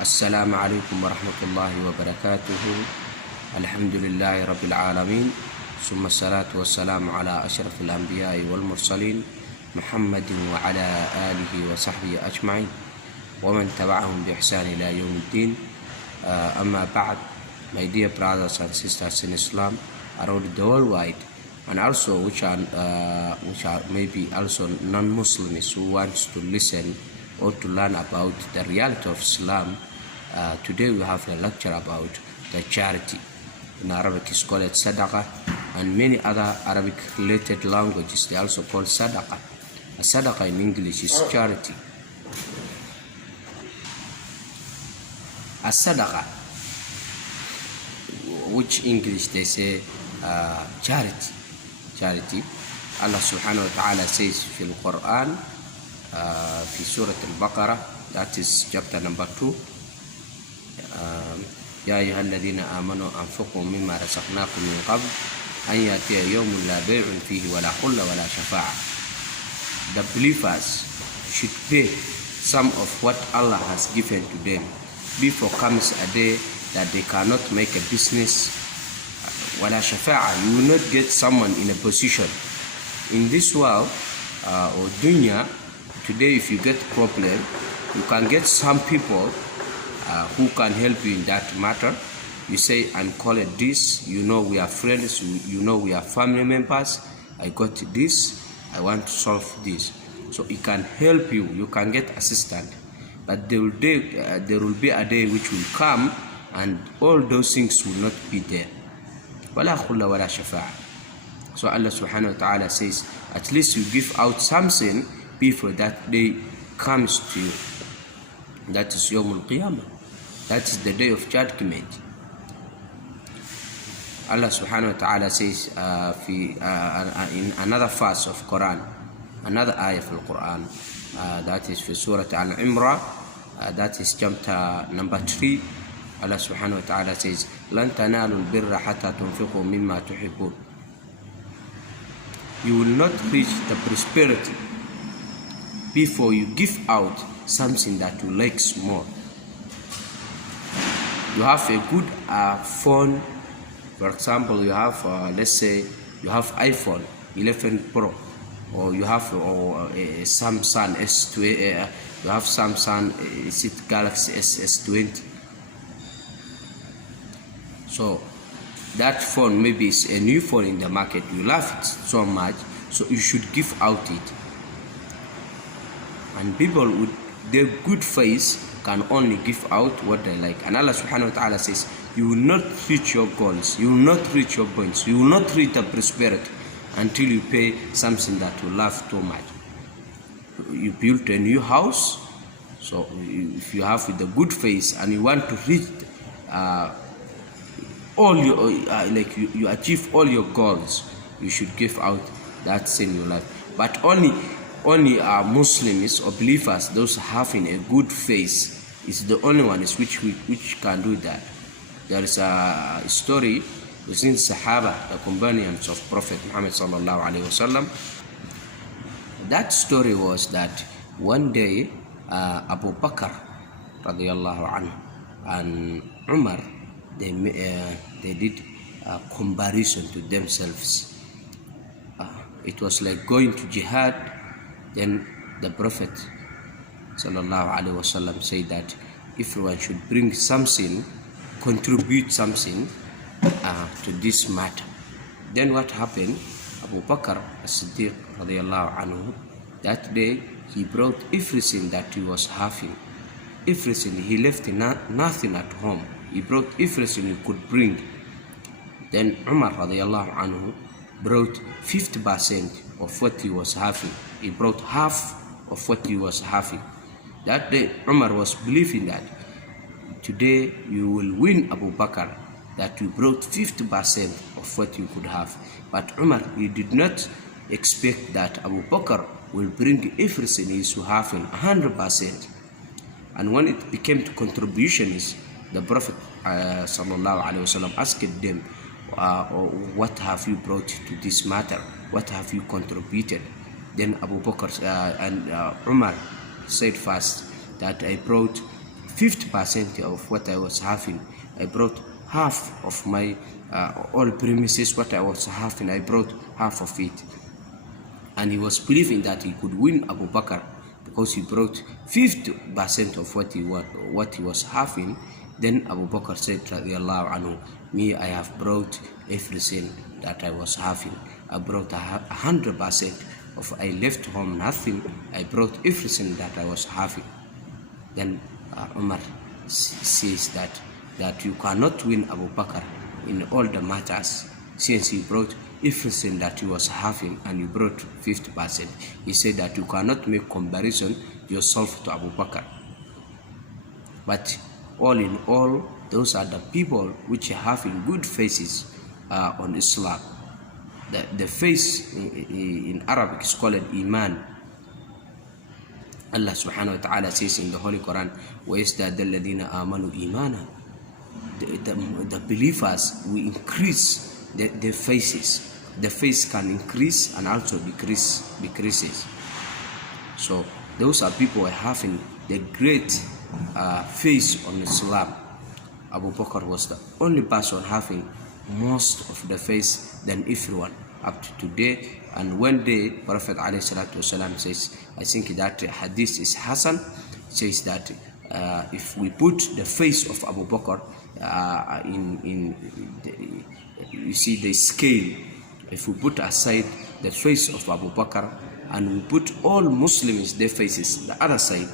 السلام عليكم ورحمة الله وبركاته. الحمد لله رب العالمين، ثم الصلاة والسلام على أشرف الأنبياء والمرسلين محمد وعلى آله وصحبه أجمعين ومن تبعهم بإحسان إلى يوم الدين. أما بعد, my dear brothers and sisters in Islam around the worldwide, and also which are maybe also non-Muslims who wants to listen or to learn about the reality of Islam. Today we have a lecture about the charity. In Arabic is called sadaqada, and many other Arabic related languages they also call sadaqah. A sadaqah in English is charity. A sadaqah, which English they say charity. Allah subhanahu wa ta'ala says in the Quran, في سورة البقرة, that is chapter number 2, يا أيها الذين آمنوا أنفقوا مما رزقناكم من قبل أن يأتي يوم لا بيع فيه ولا خل ولا شفاعة. The believers should pay some of what Allah has given to them before comes a day that they cannot make a business. ولا شفاعة, you will not get someone in a position in this world or dunya. Today if you get problem, you can get some people who can help you in that matter. You say, I'm calling this, you know we are friends, you know we are family members, I got this, I want to solve this. So it can help you, you can get assistance. But there will be a day which will come and all those things will not be there. ولا خل ولا شفاعة. So Allah subhanahu wa ta'ala says, at least you give out something before that day comes to you. That is Yawm al-Qiyamah. That is the day of judgment. Allah subhanahu wa ta'ala says in another verse of Quran, another ayah of the Quran, that is for Surah Al-Imran, that is chapter number 3. Allah subhanahu wa ta'ala says, لَن تَنَالُوا الْبِرَّ حَتَّى تُنْفِقُوا مِمَّا تُحِبُّونَ. You will not reach the prosperity before you give out something that you like more. You have a good phone, for example, you have let's say you have iPhone 11 Pro, or you have a Samsung S20, you have Samsung Galaxy S20. So that phone maybe is a new phone in the market, you love it so much, so you should give out it. And people with their good face can only give out what they like. And Allah subhanahu wa ta'ala says, you will not reach your goals, you will not reach your points, you will not reach the prosperity until you pay something that you love too much. You build a new house, so if you have with a good face and you want to reach all your you achieve all your goals, you should give out that thing you like. But only Muslims or believers, those having a good face, is the only ones which can do that. There is a story within Sahaba, the companions of Prophet Muhammad sallallahu alaihi wasallam. That story was that one day Abu Bakr radiyallahu anhu and Umar, they did a comparison to themselves. It was like going to jihad. Then the Prophet sallallahu alaihi wasallam said that everyone should bring something, contribute something to this matter. Then what happened? Abu Bakr as-Siddiq radiyallahu anhu, that day he brought everything that he was having, everything. He left nothing at home. He brought everything he could bring. Then Umar radiyallahu anhu brought 50% of what he was having. He brought half of what he was having. That day Umar was believing that today you will win Abu Bakr, that you brought 50% of what you could have. But Umar, he did not expect that Abu Bakr will bring everything he is having 100%. And when it became to contributions, the Prophet sallallahu alaihi wasallam asked them, what have you brought to this matter? What have you contributed? Then Abu Bakr and Umar said first that I brought 50% of what I was having. I brought half of my all premises, what I was having, I brought half of it. And he was believing that he could win Abu Bakr because he brought 50% of what he was having. Then Abu Bakr said, Radiallahu anhu, me, I have brought everything that I was having. I brought 100% of, I left home nothing. I brought everything that I was having. Then Umar says that you cannot win Abu Bakr in all the matters, since he brought everything that he was having and you brought 50%. He said that you cannot make comparison yourself to Abu Bakr. But all in all, those are the people which are having good faces on Islam. The face in Arabic is called Iman. Allah subhanahu wa ta'ala says in the Holy Quran, وَيَسْتَادَ الَّذِينَ آمَنُوا إِيمَانًا. The believers will increase their faces. The face can increase and also decreases. So those are people having the great face on Islam. Abu Bakr was the only person having most of the face than everyone up to today. And one day Prophet ﷺ says, I think that hadith is Hassan, says that if we put the face of Abu Bakr you see the scale, if we put aside the face of Abu Bakr and we put all Muslims their faces the other side,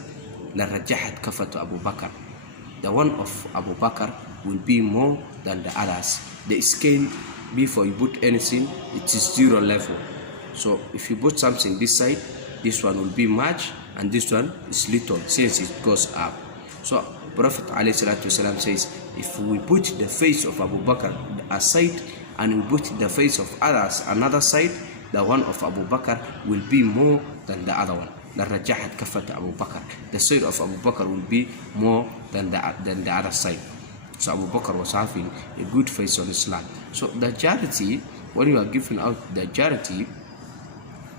la rajahat kafatu Abu Bakr, the one of Abu Bakr will be more than the others. The scale, before you put anything, it is 0 level. So if you put something this side, this one will be much and this one is little, since it goes up. So Prophet ﷺ says, if we put the face of Abu Bakr aside and we put the face of others another side, the one of Abu Bakr will be more than the other one. لَرَجَحَتْ كَفَةَ Abu Bakr. The side of Abu Bakr will be more than the other side. So Abu Bakr was having a good face on Islam. So the charity, when you are giving out the charity,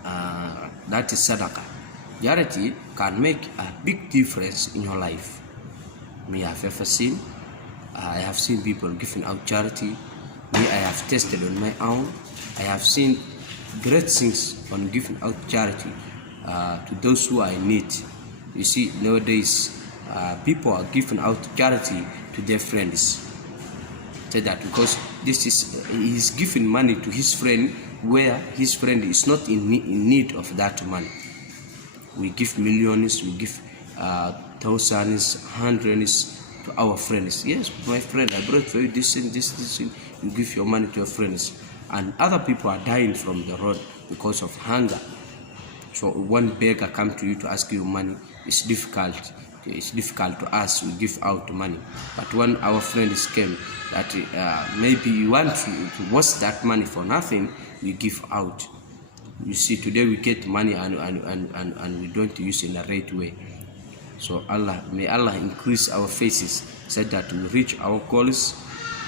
that is sadaqah. Charity can make a big difference in your life. Me, I have ever seen, I have seen people giving out charity. Me, I have tested on my own. I have seen great things on giving out charity to those who are in need. You see, nowadays people are giving out charity to their friends. Say that because he is giving money to his friend where his friend is not in need of that money. We give millions, we give thousands, hundreds to our friends. Yes, my friend, I brought for you this thing, this thing. You give your money to your friends. And other people are dying from the road because of hunger. So one beggar come to you to ask you money. It's difficult. It's difficult to us. We give out money. But when our friends came, that maybe you want to waste that money for nothing, we give out. You see, today we get money and we don't use it in the right way. So may Allah increase our faces so that we reach our goals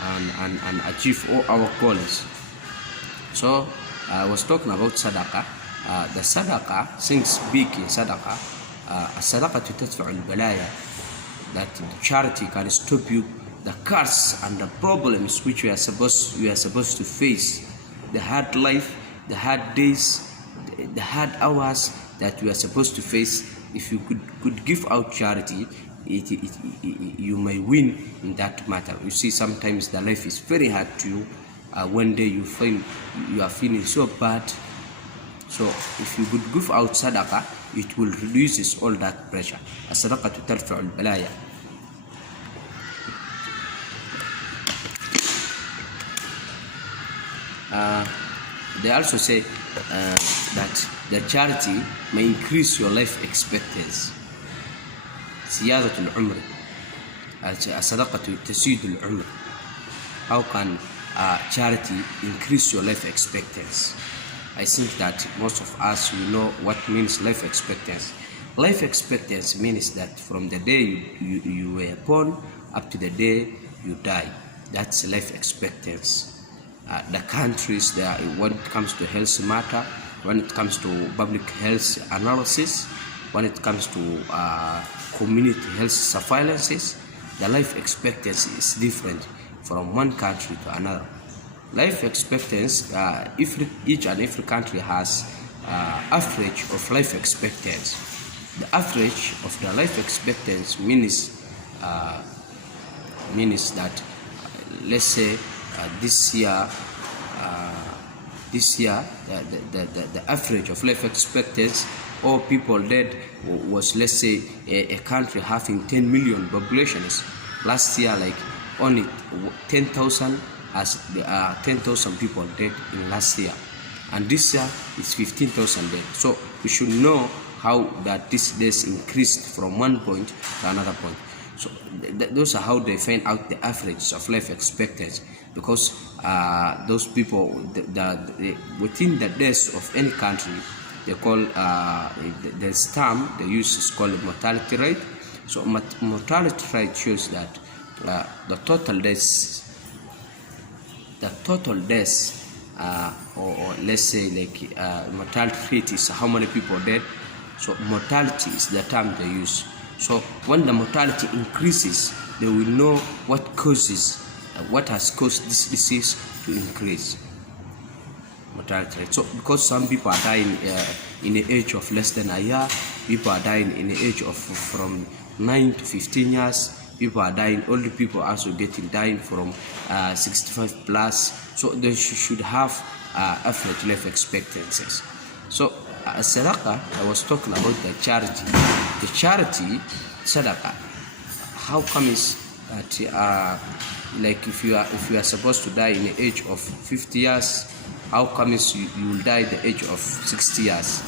and achieve all our goals. So I was talking about sadaqah. The sadaqah, things big in sadaqah. Sadaqah to tadfa' al-balaya, that the charity can stop you the curse and the problems which you are supposed to face, the hard life, the hard days, the hard hours that you are supposed to face. If you could give out charity, you may win in that matter. You see, sometimes the life is very hard to you. One day you feel you are feeling so bad. So if you could give out sadaqah, it will reduce all that pressure. As-sadaqah tarfa'u al-balaya. They also say that the charity may increase your life expectancy. زيادة العمر. الصدقة تزيد العمر. How can charity increase your life expectancy? I think that most of us will know what means life expectancy. Life expectancy means that from the day you were born up to the day you die. That's life expectancy. The countries there, when it comes to health matter, when it comes to public health analysis, when it comes to community health surveillances, the life expectancy is different from one country to another. Life expectancy, each and every country has average of life expectancy. The average of the life expectancy means that let's say this year the average of life expectancy or people dead was, let's say, a country having 10 million populations. Last year, like only 10,000 people dead in last year, and this year it's 15,000 dead. So we should know how that this days increased from one point to another point. So those are how they find out the average of life expectancy, because those people within the days of any country, they call the term they use is called mortality rate. So mortality rate shows that the total deaths, or let's say like mortality rate is how many people dead. So mortality is the term they use. So when the mortality increases, they will know what has caused this disease to increase. Mortality rate. So because some people are dying in the age of less than a year, people are dying in the age of from 9 to 15 years, people are dying, older people also dying from 65 plus. So they should have average life expectancies. So sadaqah, I was talking about the charity. The charity, sadaqah, how come is that like if you are supposed to die in the age of 50 years, how come is you will die at the age of 60 years?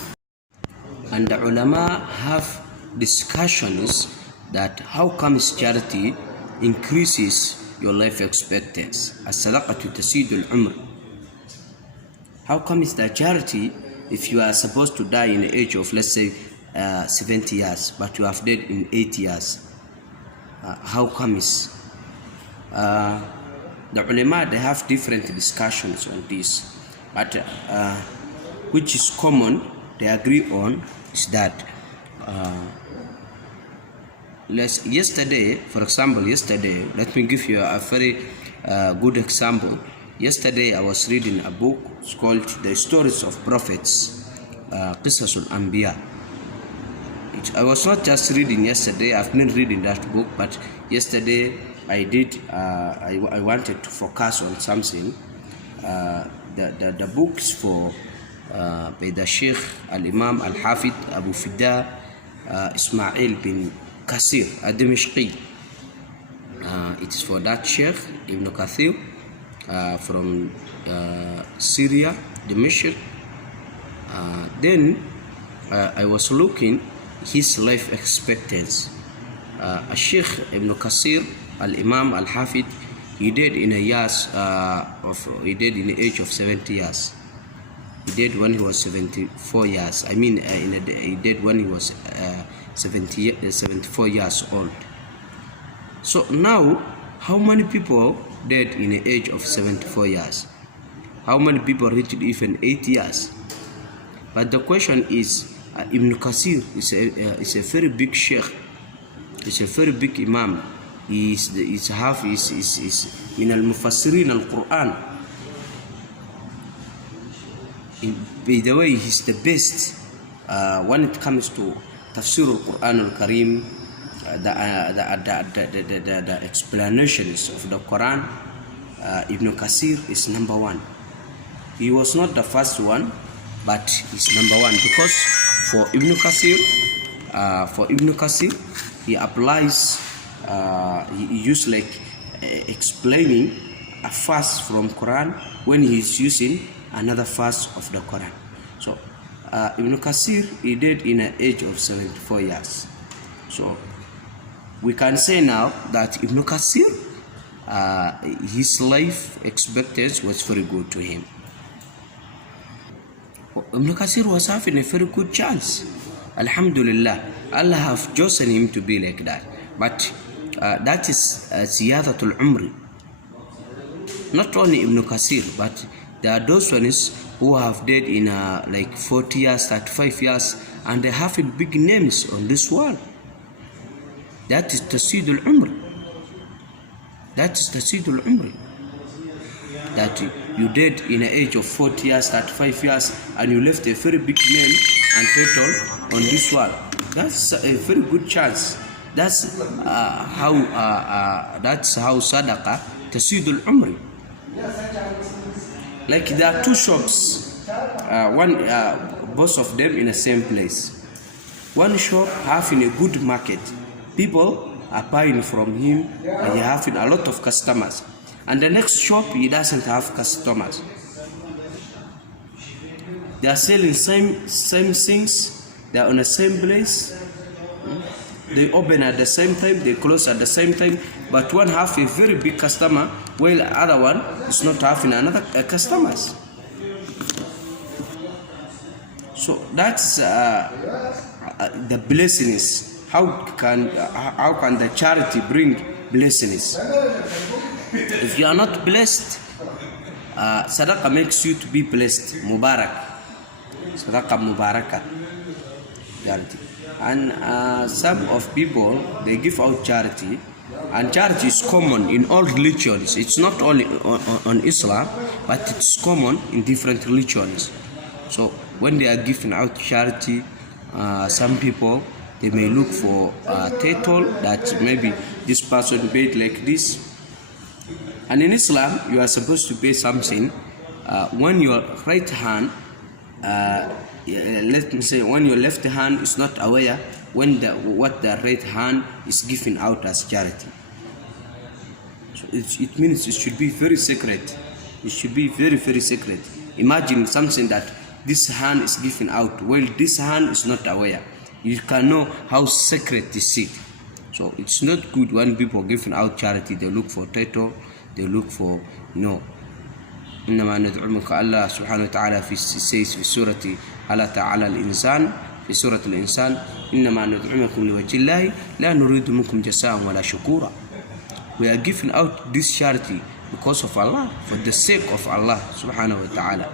And the ulama have discussions that how comes charity increases your life expectancy. As-sadaqatu tasidu al-umr. How comes that charity, if you are supposed to die in the age of, let's say, 70 years, but you have died in 80 years, how comes? The ulama, they have different discussions on this, but which is common, they agree on, is that yesterday, for example, let me give you a very good example. Yesterday I was reading a book. It's called The Stories of Prophets, Qisasul Anbiya. I was not just reading yesterday, I've been reading that book, but yesterday I wanted to focus on something. The books for by the Sheikh Al-Imam Al-Hafid Abu Fida Ismail bin Kathir Ad-Dimashqi. It is for that Sheikh Ibn Kathir from Syria, Dimashq. Then I was looking his life expectancy. Sheikh Ibn Kathir Al-Imam Al-Hafid, he died in the age of 70 years. He died when he was 74 years. I mean, he died when he was 74 years old. So now, how many people died in the age of 74 years? How many people reached even 80 years? But the question is, Ibn Kathir is a very big sheikh. He's a very big imam. He's min al-mufassirin al-Quran. By the way, he's the best when it comes to tafsir al-Quran al-Karim, the explanations of the Quran. Ibn Kathir is number one. He was not the first one, but he's number one, because for Ibn Kathir, he applies, he used like explaining a verse from Quran when he is using another verse of the Quran. So Ibn Kathir, he died in the age of 74 years. So we can say now that Ibn Kathir, his life expectancy was very good to him. Ibn Kathir was having a very good chance. Alhamdulillah, Allah have chosen him to be like that. But that is ziyadatul umri. Not only Ibn Kathir, but there are those ones who have died in like 40 years, 35 years, and they have big names on this world. That is tasidul umr. That is tasidul umr. That you dead in the age of 40 years, 35 years, and you left a very big name and title on this one. That's a very good chance. That's how sadaqah tasidul umri. Like there are two shops, both of them in the same place. One shop having a good market, people are buying from him, and he having a lot of customers. And the next shop, he doesn't have customers. They are selling same things. They are on the same place. They open at the same time. They close at the same time. But one have a very big customer, while the other one is not having another customers. So that's the blessings. How can the charity bring blessings? If you are not blessed, sadaqah makes you to be blessed. Mubarak. Sadaqah mubarakah. Charity. And some of people, they give out charity. And charity is common in all religions. It's not only on Islam, but it's common in different religions. So when they are giving out charity, some people, they may look for a title that maybe this person paid like this. And in Islam, you are supposed to pay something when your right hand, let me say, when your left hand is not aware what the right hand is giving out as charity. So it means it should be very secret. It should be very, very secret. Imagine something that this hand is giving out while this hand is not aware. You can know how secret this is. So it's not good when people giving out charity. They look for title. They look for إنما ندعمك الله سبحانه وتعالى في سورة ألا تعالى الإنسان في سورة الإنسان إنما ندعمكم لوجه الله لا نريد منكم جزاء ولا شكورا. We are giving out this charity because of Allah, for the sake of Allah سبحانه وتعالى.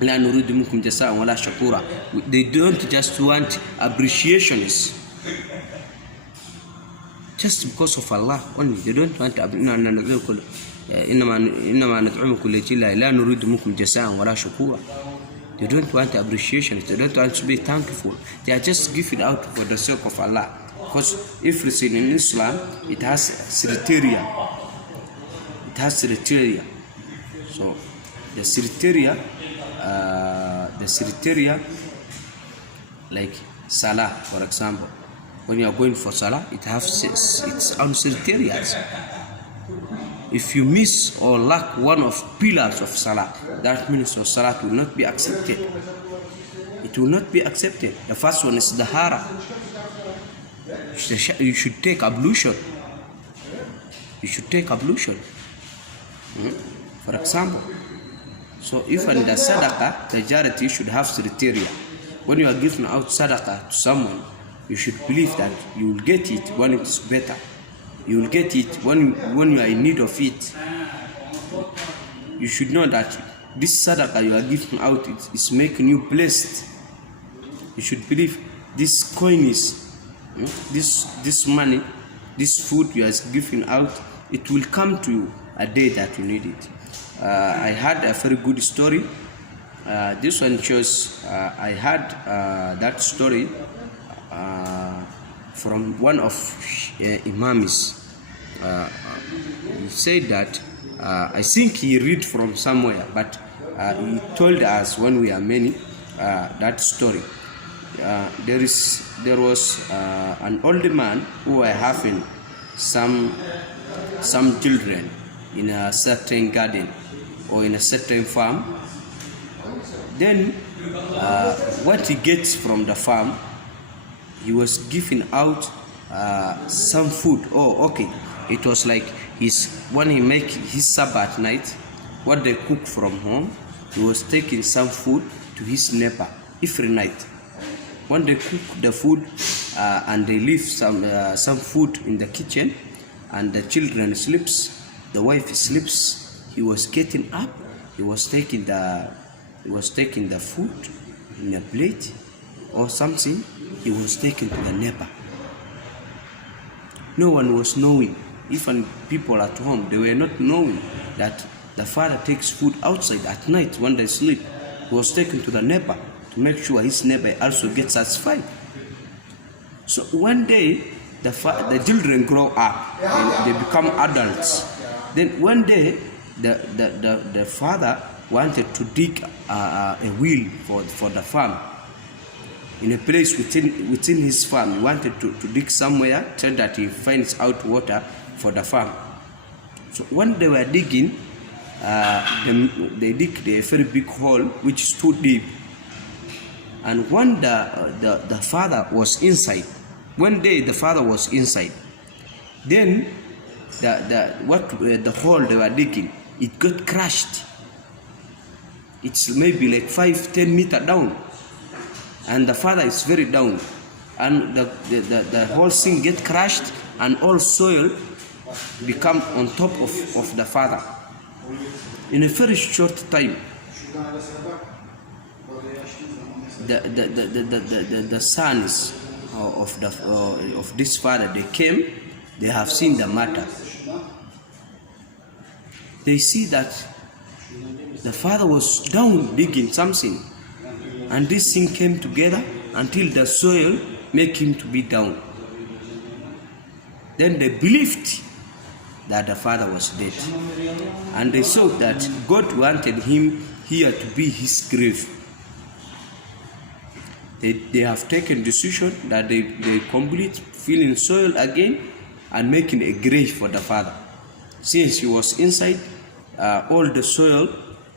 لا نريد منكم جزاء ولا شكورا. They don't just want appreciations. Just because of Allah only. They don't want إنما ندعمكم لوجه الله لا نريد منكم جزاء ولا شكورا. They don't want appreciation. They don't want to be thankful. They are just giving out for the sake of Allah. Because everything in Islam, it has criteria. It has criteria. So the criteria, like Salah, for example. When you are going for Salah, it has its own criteria. If you miss or lack one of pillars of Salah, that means your Salah will not be accepted. It will not be accepted. The first one is Dahara. You should take ablution. You should take ablution. For example. So if in the sadaqah, the charity should have criteria. When you are giving out sadaqah to someone, you should believe that you will get it when it is better. You will get it when you are in need of it. You should know that this sadaqah you are giving out is making you blessed. You should believe this coin is, this money, this food you are giving out, it will come to you a day that you need it. I had a very good story. This one shows I had that story from one of imams. He said that I think he read from somewhere, but he told us when we are many that story. There was an old man who were having some children in a certain garden or in a certain farm. Then what he gets from the farm, he was giving out some food. Oh, okay. It was like when he make his supper at night, what they cook from home, he was taking some food to his neighbor every night. When they cook the food and they leave some food in the kitchen, and the children sleeps, the wife sleeps, he was getting up, he was taking the food in a plate or something, he was taking to the neighbor. No one was knowing. Even people at home, they were not knowing that the father takes food outside at night when they sleep. He was taken to the neighbor to make sure his neighbor also gets satisfied. So one day, the children grow up and they become adults. Then one day, the father wanted to dig a well for the farm. In a place within his farm, he wanted to dig somewhere so that he finds out water for the farm. So when they were digging, they dig a very big hole which is too deep. And when the father was inside, one day the father was inside, then the hole they were digging, it got crushed. It's maybe like 5-10 meters down, and the father is very down, and the whole thing get crushed, and all soil become on top of the father. In a very short time, the sons of this father, they came. They have seen the matter. They see that the father was down digging something, and this thing came together until the soil made him to be down. Then they believed that the father was dead, and they saw that God wanted him here to be his grave. They have taken decision that they complete filling soil again and making a grave for the father. Since he was inside, all the soil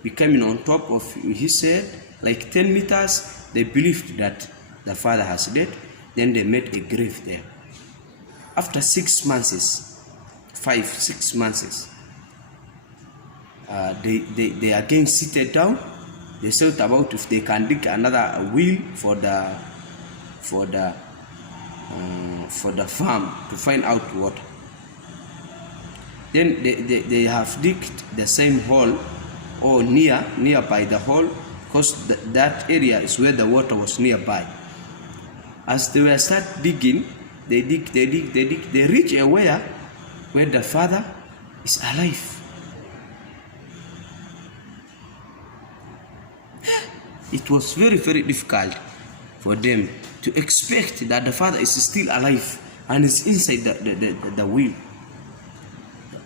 becoming on top of his head, like 10 meters, they believed that the father has dead. Then they made a grave there. After 6 months, 5-6 months, they again seated down. They thought about if they can dig another well for the farm to find out water. Then they have digged the same hole, or nearby the hole, because that area is where the water was nearby. As they were start digging, they dig, they reach a where the father is alive. It was very, very difficult for them to expect that the father is still alive and is inside the well.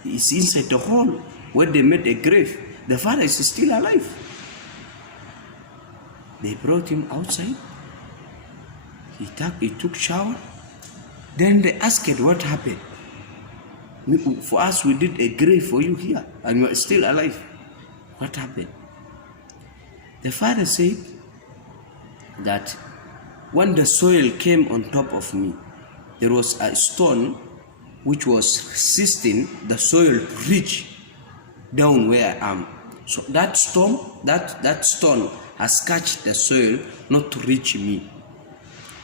He's inside the hole where they made a grave. The father is still alive. They brought him outside. He took shower. Then they asked what happened. For us, we did a grave for you here, and you are still alive. What happened? The father said that when the soil came on top of me, there was a stone which was resisting the soil to reach down where I am. So that stone has catched the soil not to reach me.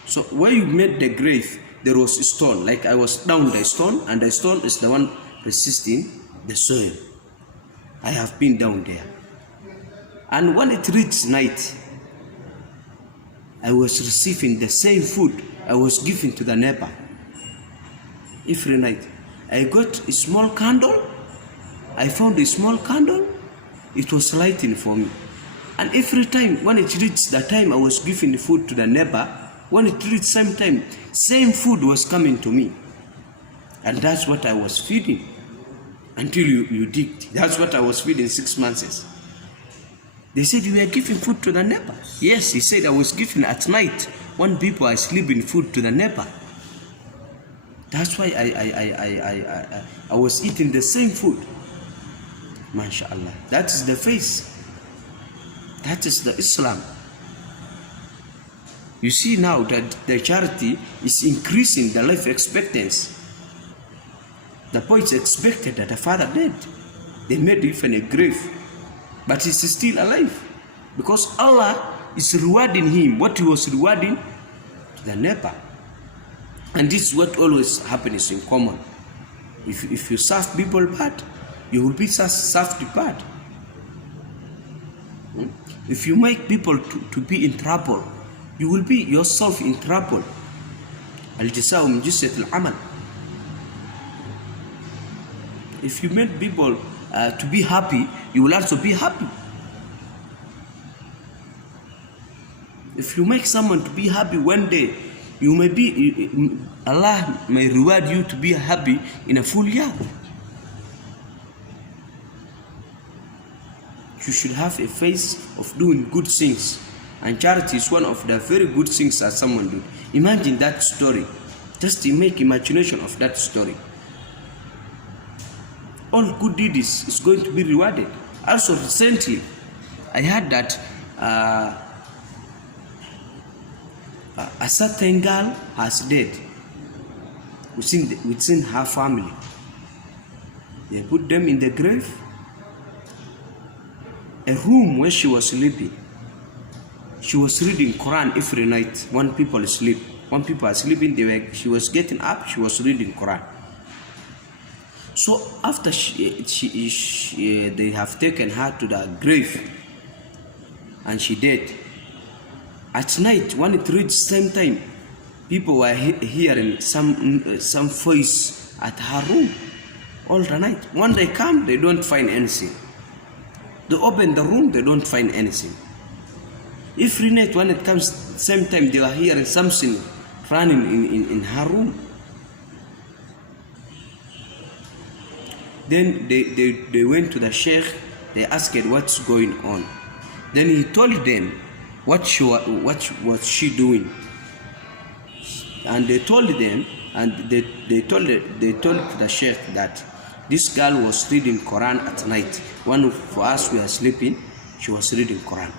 So where you made the grave, there was a stone, like I was down the stone, and the stone is the one resisting the soil. I have been down there. And when it reached night, I was receiving the same food I was giving to the neighbor. Every night, I got a small candle. I found a small candle. It was lighting for me. And every time, when it reached the time I was giving the food to the neighbor, when it reached same time, same food was coming to me. And that's what I was feeding until you digged. That's what I was feeding 6 months. They said, you were giving food to the neighbor. Yes, he said I was giving at night when people are sleeping food to the neighbor. That's why I was eating the same food. MashaAllah. That is the face. That is the Islam. You see now that the charity is increasing the life expectancy. The boys expected that the father died. They made even a grave. But he's still alive. Because Allah is rewarding him what he was rewarding to the neighbor. And this is what always happens in common. If you serve people bad, you will be served bad. If you make people to be in trouble, you will be yourself in trouble. Al-jazā'u min jinsil amal. If you make people to be happy, you will also be happy. If you make someone to be happy one day, Allah may reward you to be happy in a full year. You should have a face of doing good things, and charity is one of the very good things that someone do. Imagine that story. Just make imagination of that story. All good deeds is going to be rewarded. Also recently, I heard that a certain girl has died within her family. They put them in the grave, a room where she was sleeping. She was reading Quran every night. When people are sleeping, she was getting up, she was reading Quran. So after they have taken her to the grave and she died, at night when it reached same time, people were hearing some voice at her room all the night. When they come, they don't find anything. They open the room, they don't find anything. Every night when it comes same time, they were hearing something running in her room. Then they went to the sheikh. They asked what's going on. Then he told them what was she doing, and they told them, and they told the sheikh that this girl was reading Quran at night. One of us were sleeping, she was reading Quran.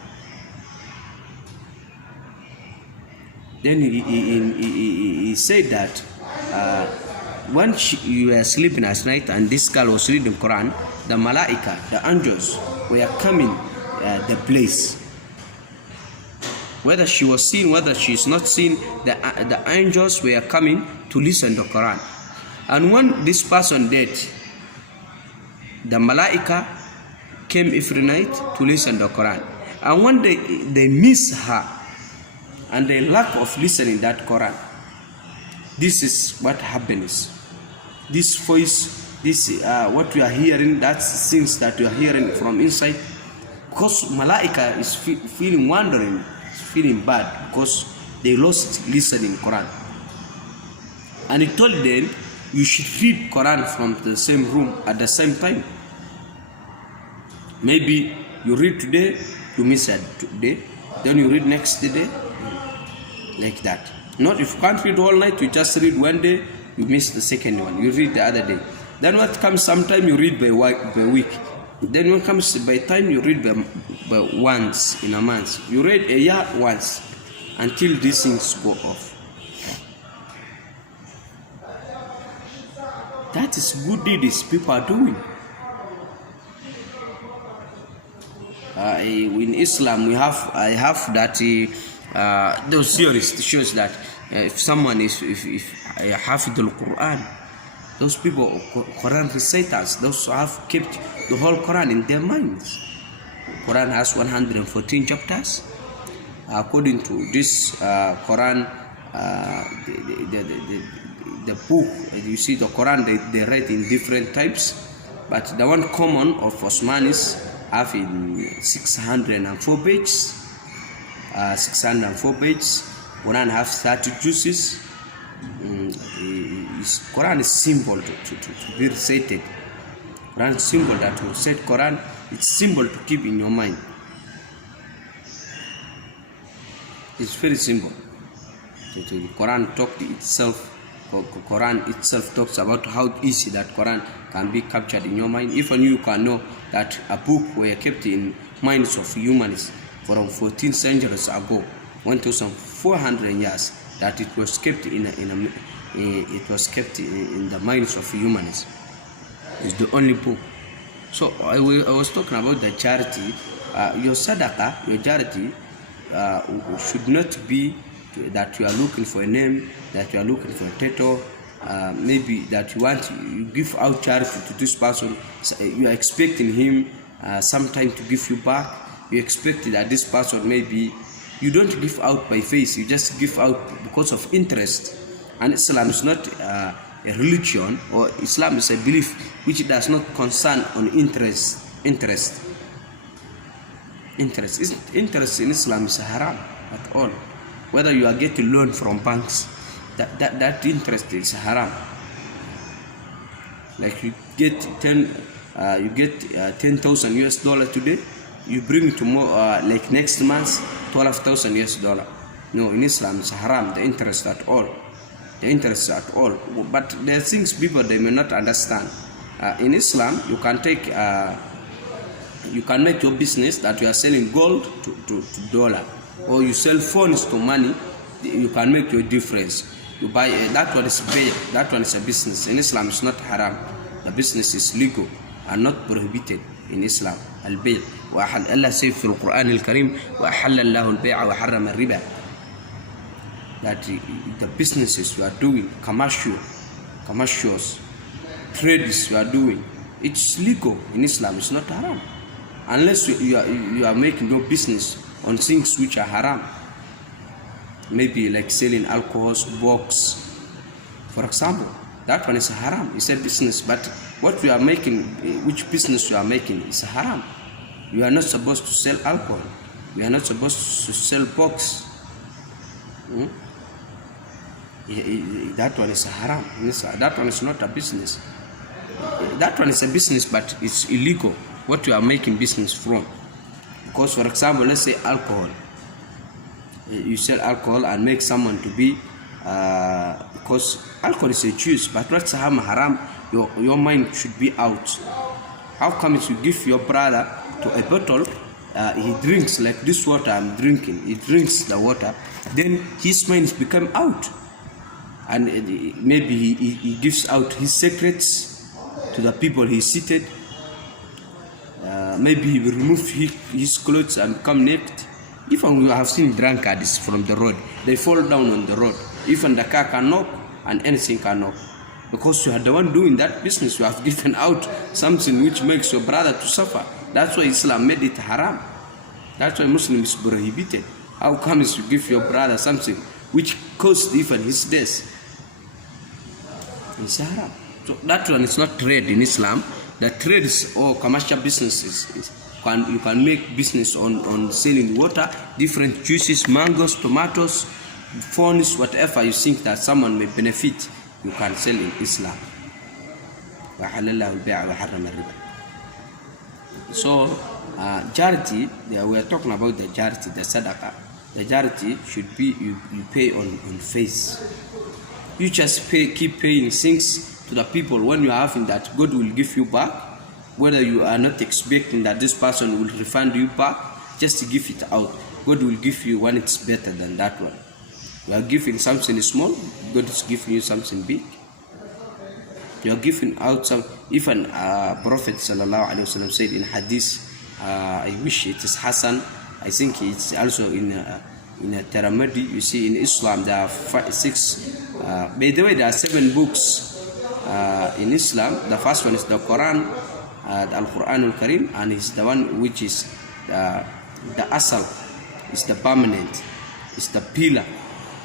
Then he said that when you were sleeping at night and this girl was reading Quran, the malaika, the angels, were coming the place. Whether she was seen, whether she is not seen, the angels were coming to listen to the Quran. And when this person died, the malaika came every night to listen to the Quran. And when they miss her, and the lack of listening that Quran, this is what happens. This voice, this what we are hearing, that's things that we are hearing from inside. Because malaika is feeling wondering, feeling bad because they lost listening Quran. And he told them, you should read Quran from the same room at the same time. Maybe you read today, you miss it today, then you read next day, like that. Not if you can't read all night, you just read one day, you miss the second one, you read the other day. Then what comes, sometime you read by week. Then when comes by time, you read by once in a month. You read a year once until these things go off. That is good deeds people are doing. In Islam, I have that those theories shows that if someone is hafidul Quran, those people, Quran reciters, those who have kept the whole Quran in their minds. Quran has 114 chapters. According to this Quran, the book, you see the Quran, they write in different types, but the one common of Osmanis have in 604 pages. 604 pages. Quran has 30 juices. Quran is simple to be recited. Quran is simple that to recite Quran. It's simple to keep in your mind. It's very simple. The Quran talks itself. Quran itself talks about how easy that Quran can be captured in your mind. Even you can know that a book were kept in minds of humans from 14 centuries ago, 1,400 years, that it was kept in the minds of humans. It's the only book. So I was talking about the charity. Your sadaqah, your charity, should not be that you are looking for a name, that you are looking for a title, maybe that you give out charity to this person. You are expecting him sometime to give you back. You expect that this person, maybe you don't give out by faith, you just give out because of interest. And Islam is not a religion, or Islam is a belief which does not concern on interest. Interest in Islam is haram at all. Whether you are getting loan from banks, that interest is haram. Like you get 10,000 US dollar today, you bring tomorrow, like next month, 12,000 US dollar. No, in Islam it's haram, the interest at all. But there are things people they may not understand. In Islam, you can take, you can make your business that you are selling gold to dollar, or you sell phones to money. You can make your difference. You buy that one is paid. That one is a business. In Islam, it's not haram. The business is legal and not prohibited in Islam. Al-bay'. Allah says in the Quran al-Karim, وَأَحَلَّ اللَّهُ الْبَيْعَ وَحَرَّمَ الرِّبَى. That the businesses you are doing, commercials, trades you are doing, it's legal in Islam. It's not haram, unless you are making no business on things which are haram. Maybe like selling alcohols, books, for example. That one is haram. It's a business, but what you are making, which business you are making, is haram. You are not supposed to sell alcohol. You are not supposed to sell books. That one is haram. That one is not a business. That one is a business, but it's illegal. What you are making business from. Because, for example, let's say alcohol. You sell alcohol and make someone to be, because alcohol is a juice, but what's haram, your mind should be out. How come if you give your brother to a bottle, he drinks like this water I'm drinking, he drinks the water, then his mind become out. And maybe he gives out his secrets to the people he seated. Maybe he will remove his clothes and come naked. Even we have seen drunkards from the road, they fall down on the road. Even the car can knock and anything can knock. Because you are the one doing that business, you have given out something which makes your brother to suffer. That's why Islam made it haram. That's why Muslim is prohibited. How comes you give your brother something which caused even his death? It's haram. So that one is not trade in Islam. The trades or commercial businesses you can make business on selling water, different juices, mangoes, tomatoes, phones, whatever you think that someone may benefit, you can sell in Islam. So charity, we are talking about the charity, the sadaqah. The charity should be you pay on face. You just keep paying things to the people. When you are having that, God will give you back. Whether you are not expecting that this person will refund you back, just give it out. God will give you when it's better than that one. You are giving something small, God is giving you something big. You are giving out some. Even Prophet sallallahu alaihi wasallam said in hadith, I wish it is Hassan. I think it's also in a Taramadi. You see, in Islam there are 6. By the way, there are 7 books in Islam. The first one is the Quran. The Al-Quran al-Karim, and it's the one which is the asal, is the permanent, is the pillar,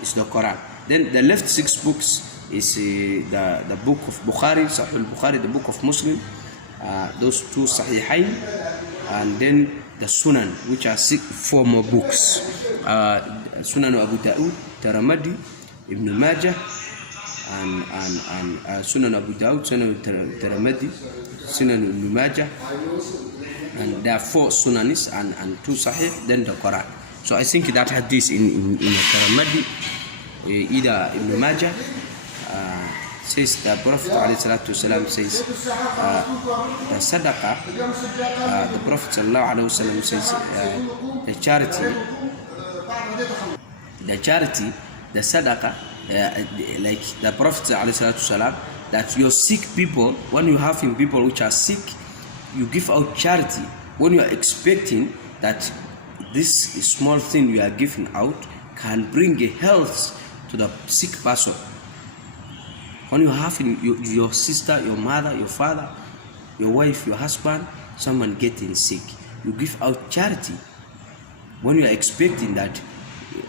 is the Quran. Then the left 6 books is the book of Bukhari, Sahih al-Bukhari, the book of Muslim, those 2 Sahihain, and then the Sunan, which are 4 more books, Sunan Abu Dawud, Tirmidhi, Ibn Majah, and Sunan Abu Dawud, Sunan Tirmidhi, Sunan Ibn Majah, and there are 4 Sunanis and 2 Sahih, then the Quran. So I think that hadith in Tirmidhi, either Ibn Majah, says the Prophet ﷺ says the sadaqah, the Prophet ﷺ says the charity, the sadaqah, like the Prophet ﷺ, that your sick people, when you have people which are sick, you give out charity. When you are expecting that this small thing you are giving out can bring a health to the sick person. When you have your sister, your mother, your father, your wife, your husband, someone getting sick, you give out charity. When you are expecting that,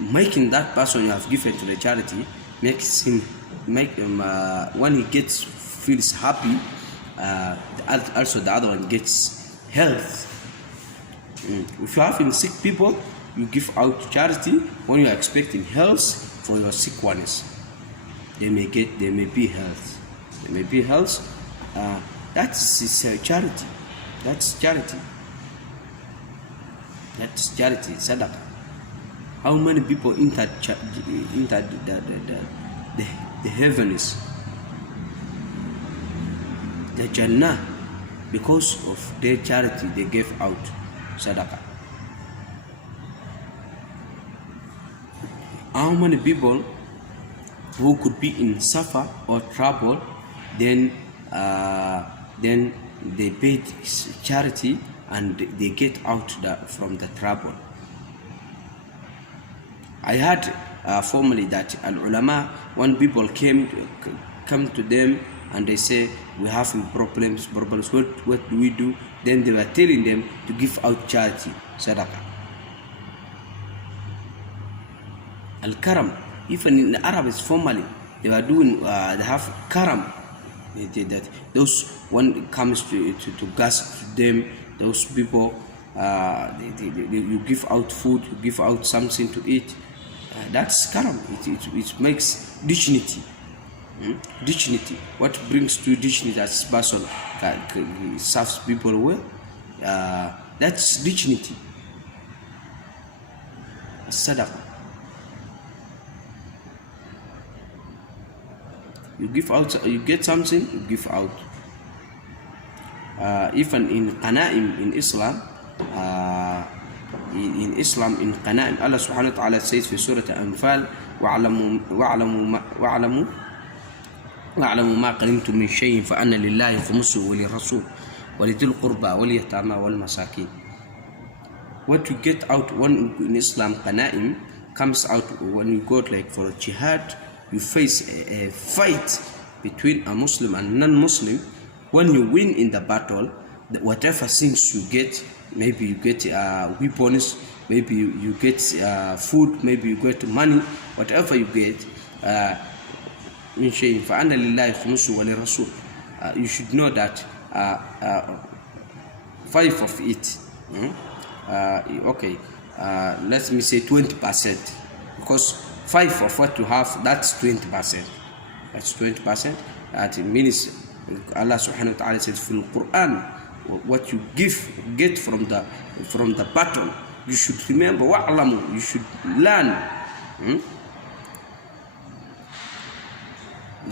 making that person you have given to the charity makes him when he feels happy, also the other one gets health. If you have sick people, you give out charity when you are expecting health for your sick ones. They may be health. That's charity. That's charity. That's charity. Sadaqah. How many people entered the heavens, the Jannah, because of their charity they gave out sadaqah? How many people who could be in suffer or trouble, then they paid charity and they get out from the trouble? I heard formerly that al-ulama, when people come to them and they say, we have problems, what do we do? Then they were telling them to give out charity, sadaqah. Al-karam, even in the Arabs formally, they were doing, they have karam. That those one comes to gas to them, those people, you give out food, you give out something to eat. That's karam. It makes dignity. Dignity. What brings to dignity as person serves people well? That's dignity. Sadaqah. You give out, you get something, you give out. Even in qana'im in Islam, in qana'im, Allah subhanahu wa ta'ala says في سورة الأنفال وَاعْلَمُوا مَا قَلِمْتُم مِّن شَيْءٍ فَأَنَّ لِلَّهِ خُمُسُهُ وَلِلرَّسُولِ وَلِذِي الْقُرْبَى وَالْيَتَامَى وَالْمَسَاكِينِ. What you get out when in Islam, qana'im comes out when you go like for a jihad. You face a fight between a Muslim and non-Muslim. When you win in the battle, whatever things you get, maybe you get weapons, maybe you get food, maybe you get money, whatever you get, you should know that 5 of it, let me say 20%, because 5 of what you have, that's 20%. That's 20%. That means Allah subhanahu wa ta'ala says in the Quran, what you get from the battle, you should remember, wa'alamu, you should learn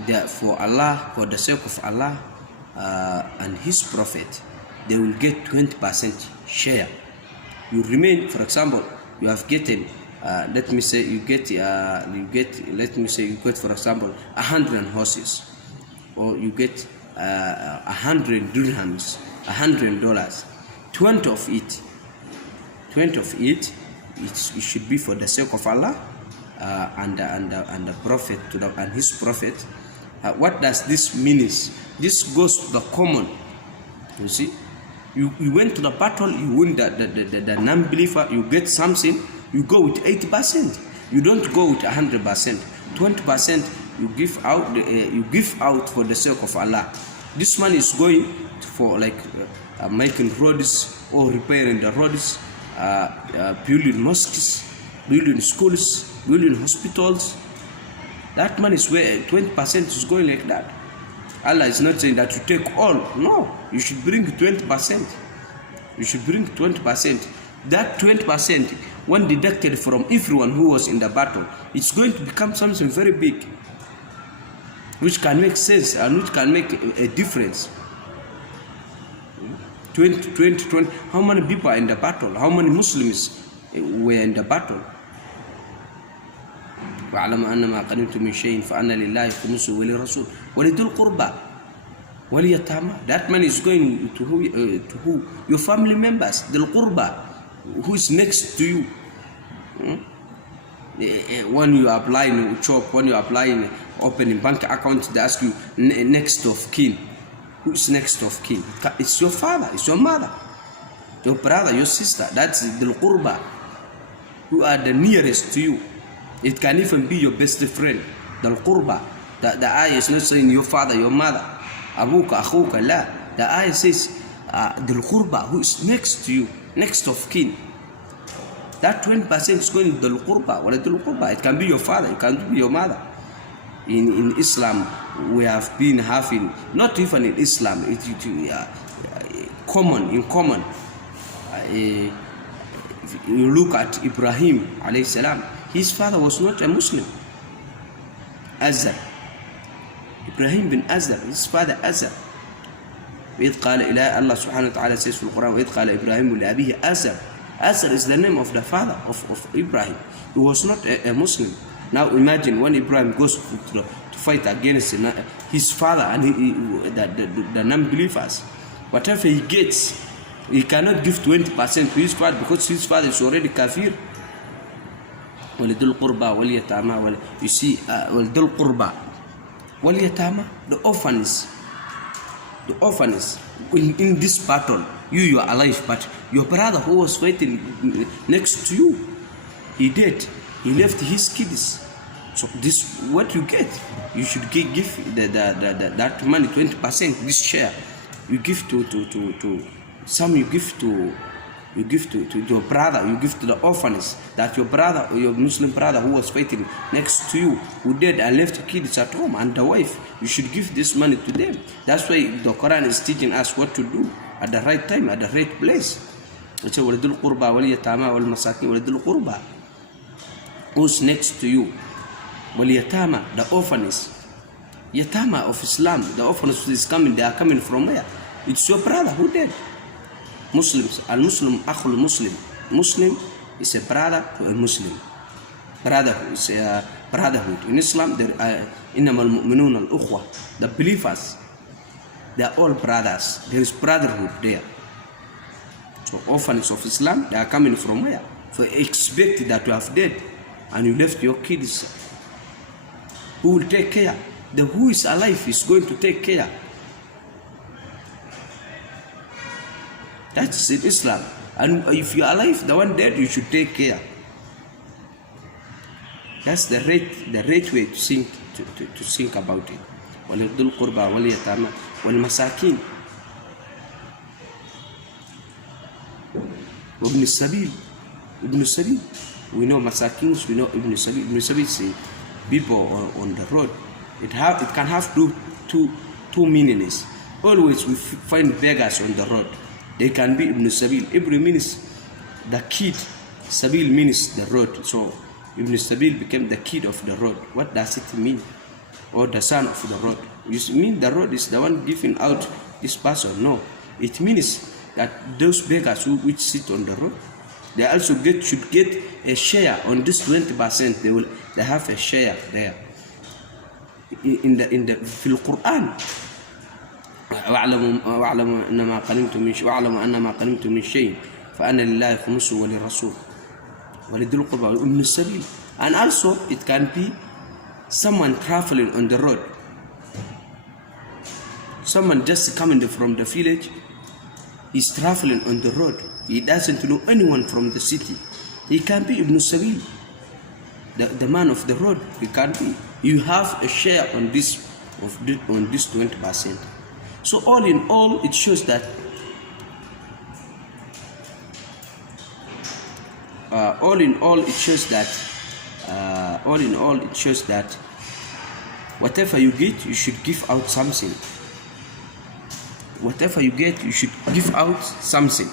that for Allah, for the sake of Allah and His Prophet, they will get 20% share. You remain, for example, you have gotten let me say you get for example 100 horses, or you get 100 dirhams, $100. 20 of it should be for the sake of Allah and the Prophet and His Prophet. What does this mean? This goes to the common. You see, you went to the battle, you win the non-believer, you get something. You go with 80%. You don't go with 100%. 20% you give out for the sake of Allah. This money is going for like making roads or repairing the roads, building mosques, building schools, building hospitals. That money is where 20% is going like that. Allah is not saying that you take all. No, you should bring 20%. You should bring 20%. That 20%, when deducted from everyone who was in the battle, it's going to become something very big, which can make sense and which can make a difference. 20. How many people are in the battle? How many Muslims were in the battle? وَاعْلَمُوا أَنَّمَا قَنِمْتُم مِّن شَيْءٍ فَأَنَّ لِلَّهِ خُمُسُهُ وَلِلرَّسُولِ وَلِذِي الْقُرْبَى وَالْيَتَامَى. That money is going to who? Your family members, the qurba, who is next to you. When you are applying job, when you are applying opening bank account, they ask you next of kin. Who is next of kin? It's your father, it's your mother, your brother, your sister. That's the qurba, who are the nearest to you. It can even be your best friend, the qurba. The ayah is not saying your father, your mother, abuka, akhuka, la. The ayah says dhul qurba, who is next to you, next of kin. That 20% is going to dhul qurba. What is dhul qurba? It can be your father, it can be your mother. In Islam, we have been having, not even in Islam, it's common. If you look at Ibrahim alayhi salam, his father was not a Muslim. Azar. Ibrahim bin Azar, his father Azar. وإذ قال إله Allah subhanahu wa ta'ala says في القرآن وإذ قال إبراهيم لأبيه Azar. Azar is the name of the father of Ibrahim. He was not a Muslim. Now imagine when Ibrahim goes to fight against his father and the non-believers. Whatever he gets, he cannot give 20% to his father because his father is already kafir. وَلِذُلْ قُرْبَى وَالْيَتَامَى. You see, وَلِذُلْ قُرْبَى وَالْيَتَامَى, the orphans. In this battle, you are alive, but your brother who was fighting next to you, he did. He left his kids. So this, what you get, you should give that money, 20%, this share, you give to some, you give to your brother, you give to the orphans, that your brother or your Muslim brother who was fighting next to you, who dead and left kids at home and the wife, you should give this money to them. That's why the Quran is teaching us what to do at the right time, at the right place. It's a وَلِذُلْ قُرْبَى وَالْيَتَامَى وَالْمَسَاكِينِ وَلِذُلْ قُرْبَى, who's next to you. وَالْيَتَامَى, the orphans. Yatama of Islam, the orphans is coming, they are coming from where? It's your brother who dead. Muslims, al-Muslim, akhul Muslim. Muslim is a brother to a Muslim. Brotherhood is a brotherhood. In Islam, there are innamal mu'minun al-ukhwa. The believers, they are all brothers. There is brotherhood there. So orphans of Islam, they are coming from where? So expect that you have dead and you left your kids. Who will take care? The who is alive is going to take care. That's in Islam. And if you are alive, the one dead, you should take care. That's the right way to think about it. وَلِذُلْ الْقُرْبَى وَالْيَتَامَى وَالْمَسَاكِينِ وَابْنِ السَّبِيلِ. Ibn Sabil. We know Masakins, we know Ibn Sabil. Ibn Sabil is people on the road. It can have two meanings. Always we find beggars on the road. They can be Ibn Sabil. Ibn means the kid. Sabil means the road. So Ibn Sabil became the kid of the road. What does it mean? Or the son of the road? You mean the road is the one giving out this person? No. It means that those beggars which sit on the road, they also should get a share on this 20%. They have a share there. In the Quran, واعلموا أنما قنمتم من شيء فأن لله خمسه وللرسول ولذي القربى وابن السبيل. And also it can be someone traveling on the road. Someone just coming from the village, he's traveling on the road. He doesn't know anyone from the city. He can be Ibn Sabil, the man of the road. He can be. You have a share on this 20%. So all in all, it shows that whatever you get, you should give out something. Whatever you get, you should give out something.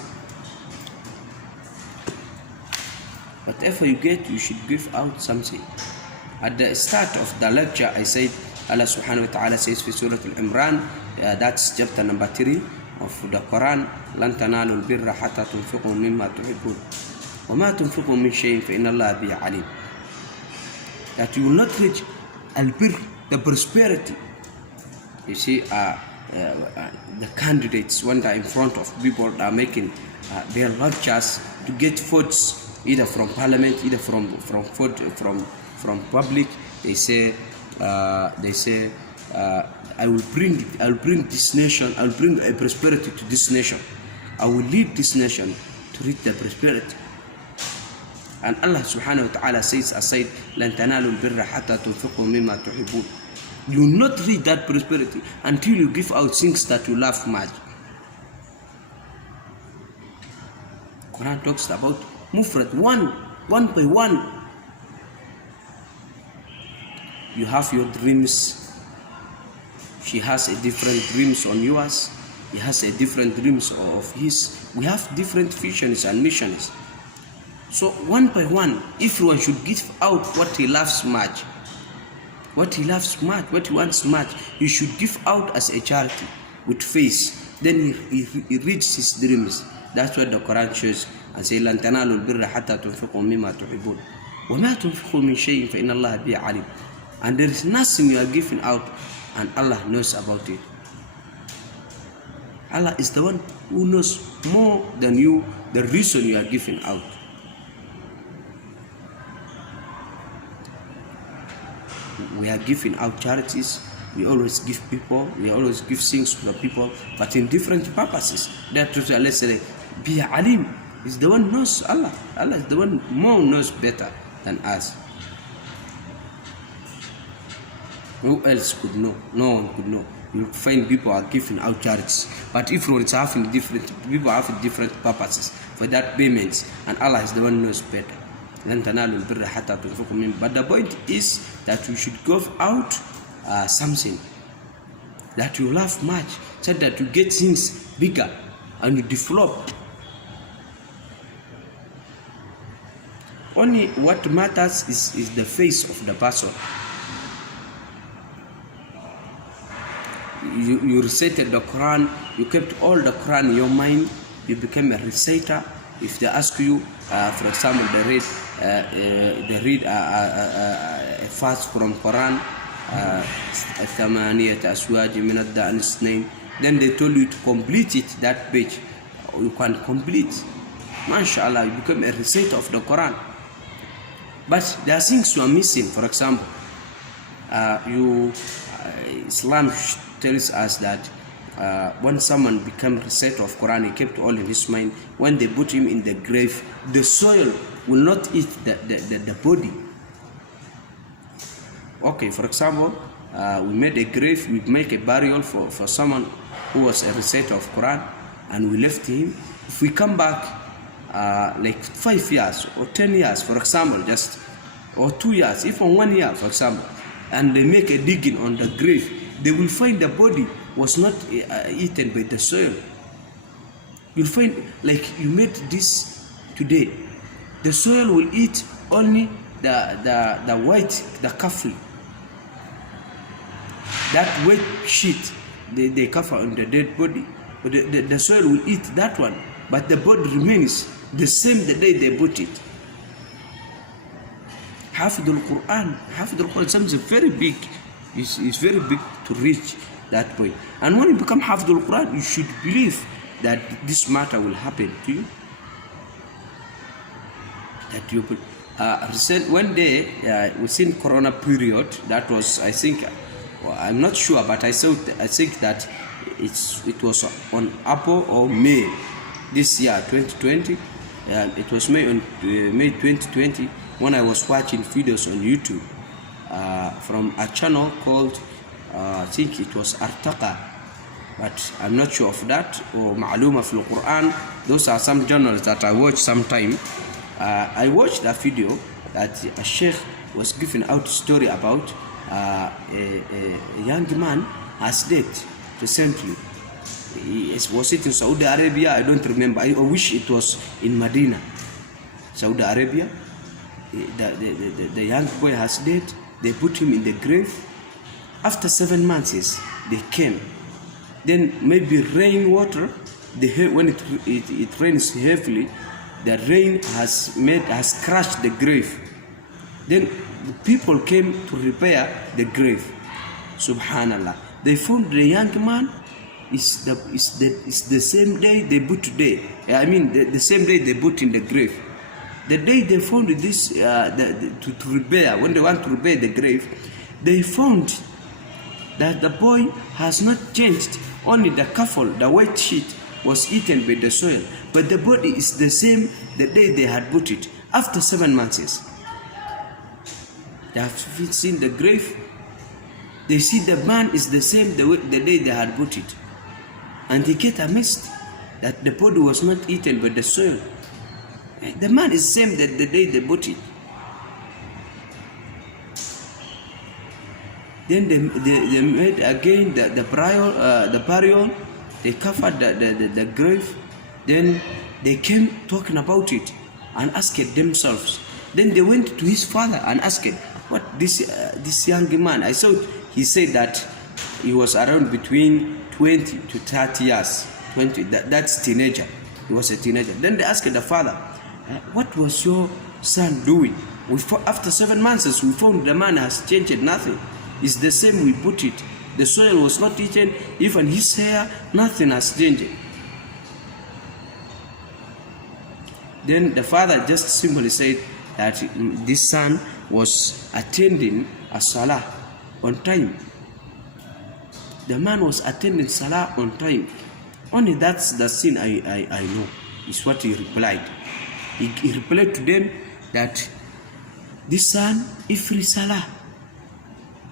Whatever you get, you should give out something. At the start of the lecture, I said Allah subhanahu wa ta'ala says في Surah Al-Imran, that's chapter number 3 of the Quran, لن تنالوا البر حتى تنفقوا مما تحبون وما تنفقوا من شيء فإن الله به عليم. That you will not reach al-bir, the prosperity. You see, the candidates, when they are in front of people, are making their lectures to get votes, either from parliament, either from public. They say I will bring this nation, I will bring a prosperity to this nation. I will lead this nation to reach the prosperity. And Allah subhanahu wa ta'ala says aside, لَن تَنَالُوا الْبِرَّ حَتَّى تُنْفِقُوا مِمَّا تُحِبُّونَ You will not reach that prosperity until you give out things that you love much. Quran talks about mufrad, one by one. You have your dreams. She has a different dreams on yours. He has a different dreams of his. We have different visions and missions. So one by one, everyone should give out what he loves much. What he loves much, what he wants much, he should give out as a charity with faith. Then he reaches his dreams. That's what the Quran shows and says, لَن تَنَالُوا الْبِرَّ حَتَّى تُنْفِقُوا مِمَّا تُحِبُّونَ وَمَا تُنْفِقُوا مِنْ شَيْءٍ فَإِنَّ اللَّهَ بِهِ عَلِيمٌ. And there is nothing you are giving out and Allah knows about it. Allah is the one who knows more than you the reason you are giving out. We are giving out charities. We always give people. We always give things to the people, but in different purposes. That to Allah say, "Be alim." Is the one who knows Allah. Allah is the one more knows better than us. Who else could know? No one could know. You find people are giving out charities, but if it's having different people have different purposes for that payments, and Allah is the one who knows better. But the point is that we should give out something that you love much, so that you get things bigger and you develop. Only what matters is the face of the person. You recited the Quran, you kept all the Quran in your mind, you became a reciter. If they ask you, for example, they read a fast from Quran, then they told you to complete it, that page. You can complete. MashaAllah, you become a reciter of the Quran. But there are things you are missing. For example, Islam tells us that when someone becomes reciter of Quran, he kept all in his mind. When they put him in the grave, the soil will not eat the body. Okay, for example, we made a grave, we make a burial for someone who was a reciter of Quran, and we left him. If we come back like 5 years or 10 years, for example, just or 2 years, even 1 year, for example, and they make a digging on the grave, they will find the body was not eaten by the soil. You'll find, like you made this today, the soil will eat only the white, the kafir, that white sheet they cover on the dead body. But the soil will eat that one, but the body remains the same the day they put it. Hafidul Quran, something very big. It's very big to reach that point. And when you become Hafidul Quran, you should believe that this matter will happen to you. That you could recent one day within Corona period, that was, I think, I'm not sure, but I think that it was on April or May this year, 2020. It was May 2020 when I was watching videos on YouTube from a channel called I think it was Artaqa, but I'm not sure of that, or Ma'luma fil Quran. Those are some journals that I watch sometime. I watched a video that a sheikh was giving out a story about a young man has died recently. Was it in Saudi Arabia? I don't remember. I wish it was in Medina, Saudi Arabia. The young boy has died. They put him in the grave. After 7 months, they came. Then maybe rainwater, when it rains heavily, the rain has crushed the grave. Then the people came to repair the grave. Subhanallah. They found the young man is the same day they put today. I mean the same day they put in the grave. The day they found this to repair, when they want to repair the grave, they found that the boy has not changed. Only the kafal, the white sheet, was eaten by the soil, but the body is the same the day they had put it. After 7 months, they have seen the grave. They see the man is the same the day they had put it. And they get amazed that the body was not eaten by the soil. The man is the same that the day they put it. Then they made again the burial. They covered the grave. Then they came talking about it and asked themselves. Then they went to his father and asked, what this young man? I saw he said that he was around between 20 to 30 years. 20, that's teenager. He was a teenager. Then they asked the father, what was your son doing? After 7 months, we found the man has changed nothing. It's the same we put it. The soil was not eaten, even his hair, nothing has changed. Then the father just simply said that this son was attending a salah on time. The man was attending salah on time. Only that's the sin I know, is what he replied. He replied to them that this son, every salah,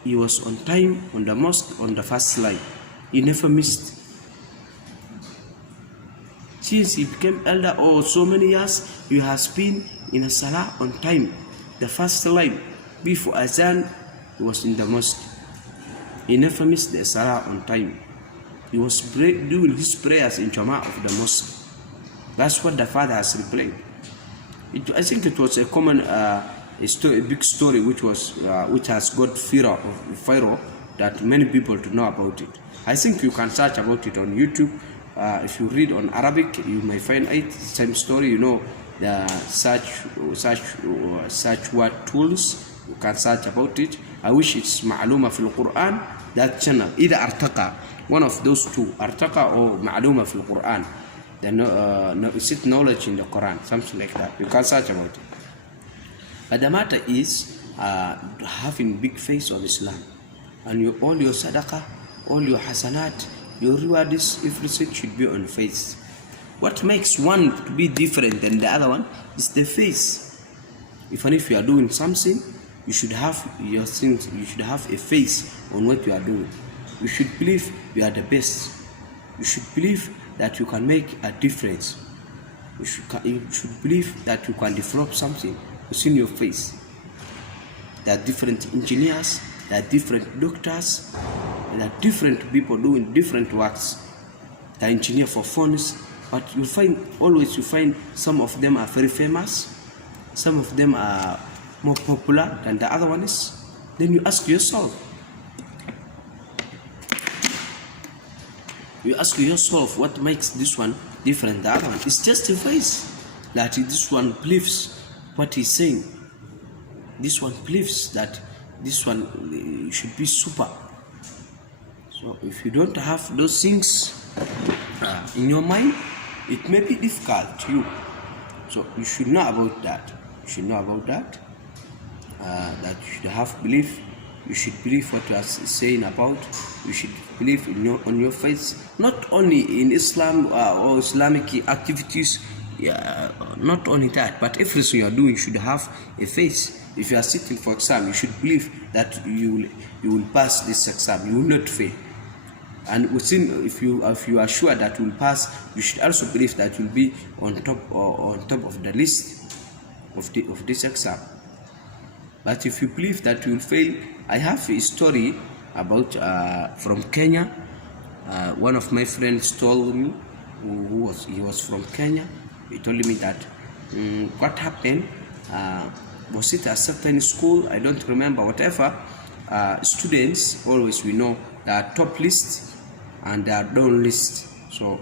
he was on time on the mosque on the first line. He never missed. Since he became elder so many years, he has been in a salah on time. The first line before azan, he was in the mosque. He never missed the salah on time. He was doing his prayers in Jama'ah of the mosque. That's what the father has replied. I think it was a common a big story which has got Pharaoh that many people to know about it. I think you can search about it on YouTube. If you read on Arabic, you may find it. Same story, you know, the search word tools. You can search about it. I wish it's ma'luma fil Quran. That channel, either Artaqa, one of those two, Artaqa or ma'luma fil Quran. Is it knowledge in the Quran, something like that. You can search about it. But the matter is having big face of Islam, and all your sadaqah, all your hasanat, your rewards, everything should be on face. What makes one to be different than the other one is the face. Even if you are doing something, you should have your things. You should have a face on what you are doing. You should believe you are the best. You should believe that you can make a difference. You should believe that you can develop something within your face. There are different engineers, there are different doctors, and there are different people doing different works. The engineer for phones, but you find some of them are very famous, some of them are more popular than the other ones. Then you ask yourself, what makes this one different than the other one? It's just a face. That this one believes what he's saying. This one believes that this one should be super. So if you don't have those things in your mind, it may be difficult to you. So you should know about that. You should know about that. That you should have belief. You should believe what you are saying about. You should believe on your faith, not only in Islam or Islamic activities. Not only that, but everything you are doing should have a faith. If you are sitting for exam, you should believe that you will pass this exam. You will not fail. And if you are sure that you will pass, you should also believe that you will be on top of the list of this exam. But if you believe that you will fail, I have a story about from Kenya. One of my friends told me, he was from Kenya. He told me that what happened, was it a certain school, I don't remember, whatever. Students, always we know, there are top lists and there are down lists. So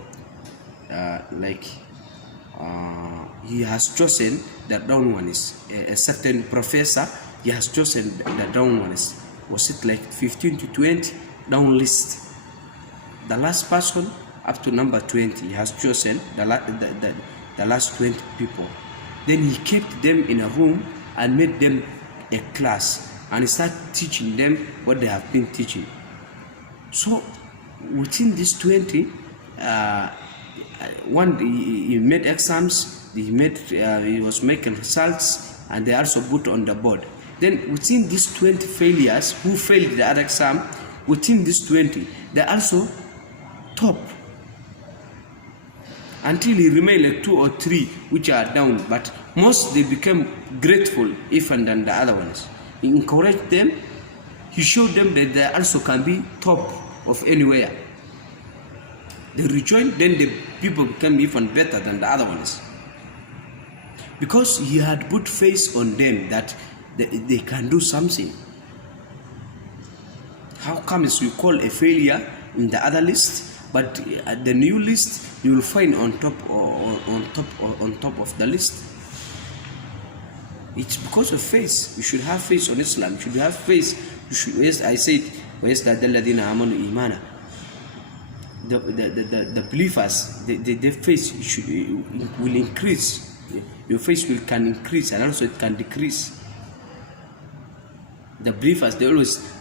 he has chosen the down one is a certain professor. He has chosen the down one is, was it like 15 to 20 down list. The last person up to number 20, he has chosen the last 20 people. Then he kept them in a room and made them a class, and he started teaching them what they have been teaching. So within these 20, he made exams, he was making results, and they also put on the board. Then within these 20 failures, who failed the other exam, within this 20, they're also top. Until he remain like 2 or 3 which are down, but most they become grateful even than the other ones. He encouraged them, he showed them that they also can be top of anywhere. They rejoined, then the people become even better than the other ones. Because he had put faith on them that they can do something. How comes we call a failure in the other list, but at the new list you will find on top of the list? It's because of faith. You should have faith on Islam. You should have faith. You should, yes, I said, the believers, their faith will increase. Your faith can increase, and also it can decrease. The believers, they always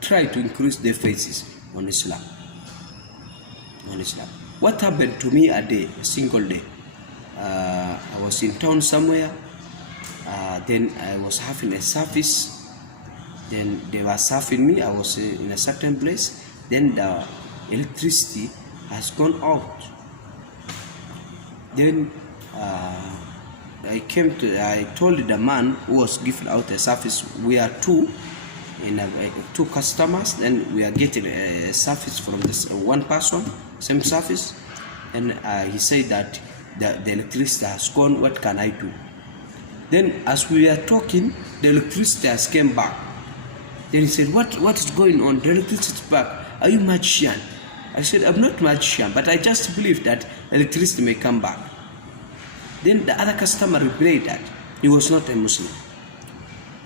try to increase their faces on Islam. What happened to me a single day? I was in town somewhere. Then I was having a service. Then they were serving me. I was in a certain place. Then the electricity has gone out. Then I told the man who was giving out a service, we are two customers, then we are getting a service from this one person, same service, and he said that the electricity has gone. What can I do? Then as we are talking, the electricity has came back. Then he said, what is going on? The electricity is back. Are you magician? I said, I'm not magician, but I just believe that electricity may come back. Then the other customer replied that he was not a Muslim.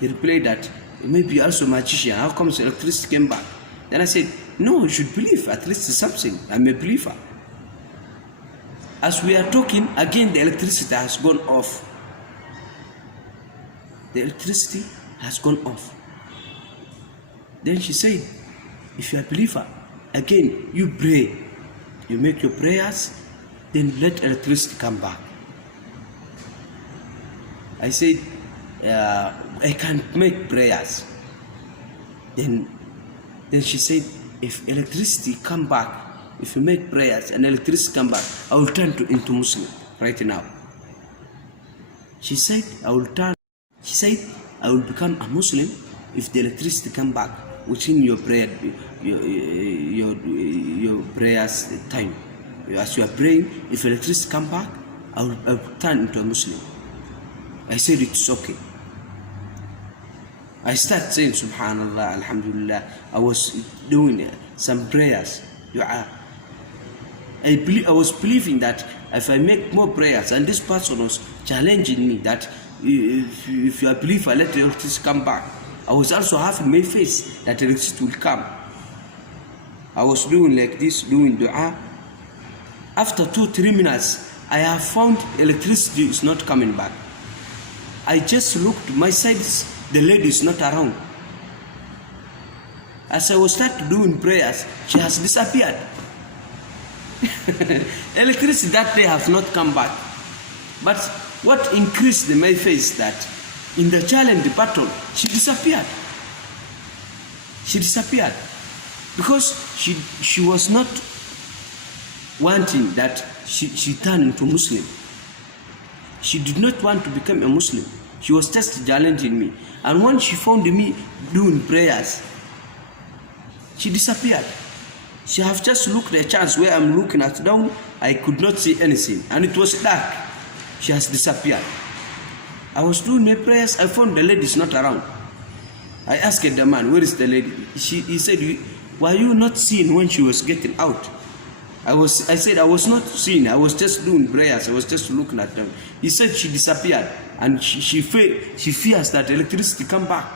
He replied that maybe you're also a magician. How come the electricity came back? Then I said, no, you should believe at least something. I'm a believer. As we are talking, again the electricity has gone off. The electricity has gone off. Then she said, if you are a believer, again you pray. You make your prayers, then let electricity come back. I said, I can't make prayers. Then she said, if electricity come back, if you make prayers and electricity come back, I will turn into Muslim right now. She said, I will become a Muslim if the electricity come back within your prayer, your prayers time. As you are praying, if electricity come back, I will turn into a Muslim. I said it's okay. I started saying Subhanallah, Alhamdulillah. I was doing some prayers, dua. I was believing that if I make more prayers, and this person was challenging me that if you are a believer, let the electricity come back. I was also having my faith that electricity will come. I was doing like this, doing dua. After 2-3 minutes, I have found electricity is not coming back. I just looked my side, the lady is not around. As I was started doing prayers, she has disappeared. Electricity that day has not come back. But what increased my faith that in the challenge, the battle, she disappeared. She disappeared because she was not wanting that she turned into Muslim. She did not want to become a Muslim. She was just challenging me. And when she found me doing prayers, she disappeared. She have just looked at a chance where I'm looking at down. I could not see anything. And it was dark. She has disappeared. I was doing my prayers. I found the lady is not around. I asked the man, where is the lady? He said, were you not seen when she was getting out? I said, I was not seeing. I was just doing prayers. I was just looking at them. He said she disappeared. And she fears that electricity come back.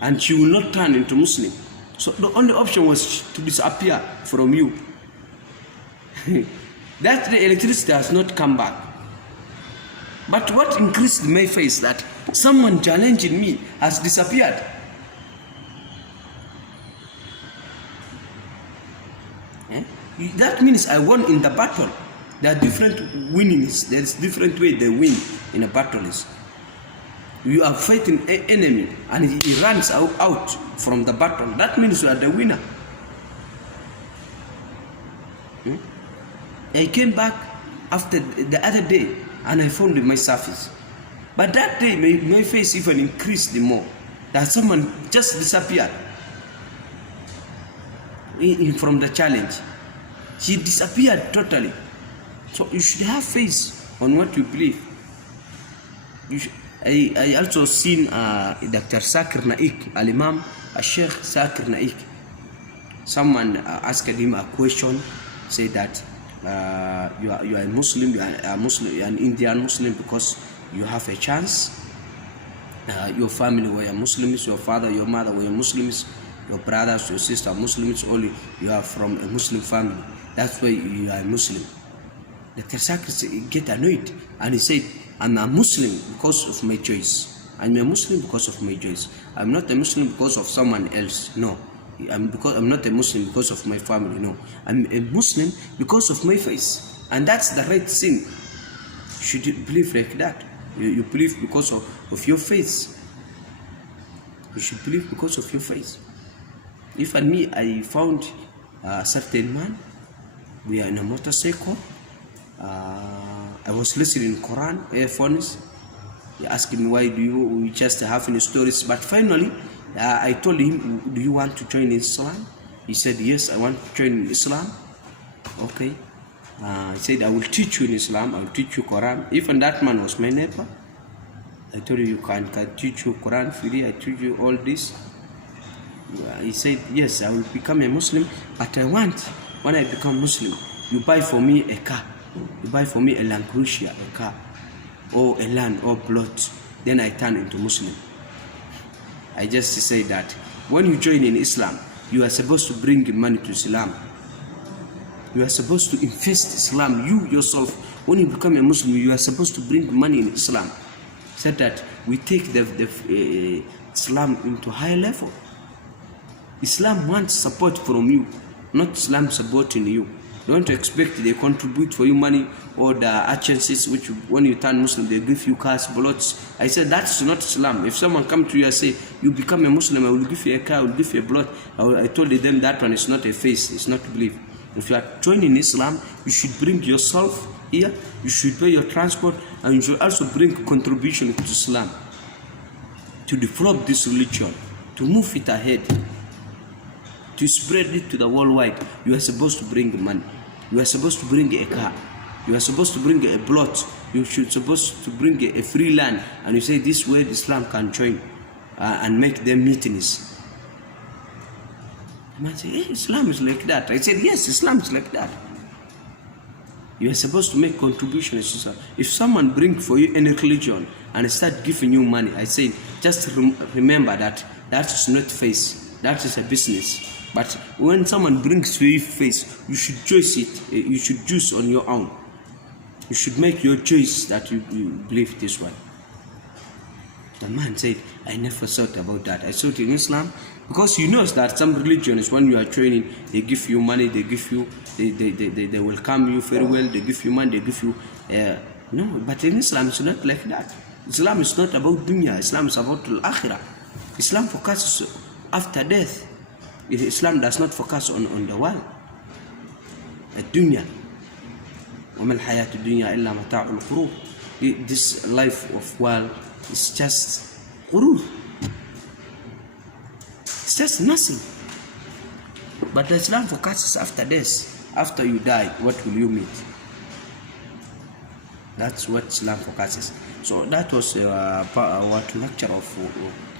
And she will not turn into Muslim. So the only option was to disappear from you. That the electricity has not come back. But what increased my faith that someone challenging me has disappeared. That means I won in the battle. There are different winnings. There is different way they win in a battle. You are fighting an enemy and he runs out from the battle. That means you are the winner. I came back after the other day and I found my surface. But that day, my face even increased more. That someone just disappeared from the challenge. She disappeared totally. So you should have faith on what you believe. I also seen Dr. Zakir Naik, Al-Imam Sheikh Zakir Naik. Someone asked him a question, say that you are a Muslim, you are an Indian Muslim because you have a chance. Your family were Muslims, your father, your mother were Muslims, your brothers, your sister are Muslims, only you are from a Muslim family. That's why you are a Muslim. Dr. Zakir get annoyed and he said, I'm a Muslim because of my choice. I'm a Muslim because of my choice. I'm not a Muslim because of someone else. No. I'm not a Muslim because of my family. No. I'm a Muslim because of my faith. And that's the right thing. Should you believe like that? You believe because of your faith. You should believe because of your faith. If and me, I found a certain man, we are in a motorcycle. I was listening to Quran, earphones. He asked me, why do you just have any stories? But finally, I told him, do you want to join Islam? He said, yes, I want to join Islam. Okay. He said, I will teach you in Islam, I will teach you Quran. Even that man was my neighbor. I told you, you can teach you Quran freely, I teach you all this. He said, yes, I will become a Muslim, but I want, when I become Muslim, you buy for me a car. You buy for me a Land Cruiser, a car, or a land, or plot. Then I turn into Muslim. I just say that when you join in Islam, you are supposed to bring money to Islam. You are supposed to invest Islam. You yourself, when you become a Muslim, you are supposed to bring money in Islam. Said that we take the Islam into higher level. Islam wants support from you, not Islam supporting you. Don't expect they contribute for you money or the agencies which when you turn Muslim they give you cars, plots. I said that's not Islam. If someone come to you and say you become a Muslim, I will give you a car, I will give you a plot. I told them that one is not a faith, it's not belief. If you are joining Islam, you should bring yourself here, you should pay your transport, and you should also bring contribution to Islam to develop this religion, to move it ahead, to spread it to the worldwide. You are supposed to bring money. You are supposed to bring a car. You are supposed to bring a plot. You should supposed to bring a free land. And you say this way Islam can join and make them meetings. You might say, hey, Islam is like that. I said, yes, Islam is like that. You are supposed to make contributions. If someone bring for you any religion and start giving you money, I say, just remember that that is not faith. That is a business. But when someone brings to you faith, you should choose it. You should choose on your own. You should make your choice that you believe this way. The man said, I never thought about that. I thought in Islam, because you know that some religions, when you are training, they give you money, they give you, they welcome you very well, they give you money, they give you, no, but in Islam it's not like that. Islam is not about dunya, Islam is about al-akhirah. Islam focuses after death. Islam does not focus on the world. Dunya. وَمَا الْحَيَاةُ الدُّنْيَا إِلَّا مَتَاعُ الْغُرُورِ. This life of world is just ghurur. It's just nothing. But Islam focuses after death. After you die, what will you meet? That's what Islam focuses. So that was what lecture of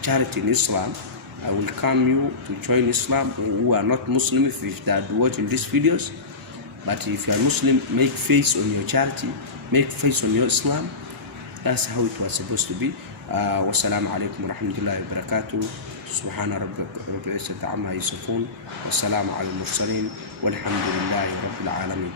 charity in Islam. I will welcome you to join Islam who are not Muslim if they are watching these videos. But if you are Muslim, make faith on your charity, make faith on your Islam. That's how it was supposed to be. Wassalamu alaikum wa rahmatullahi wa barakatuh. Subhana rabbil izzati amma yasifun. Wassalamu ala al-mursalin. Walhamdulillahi rabbil alamin.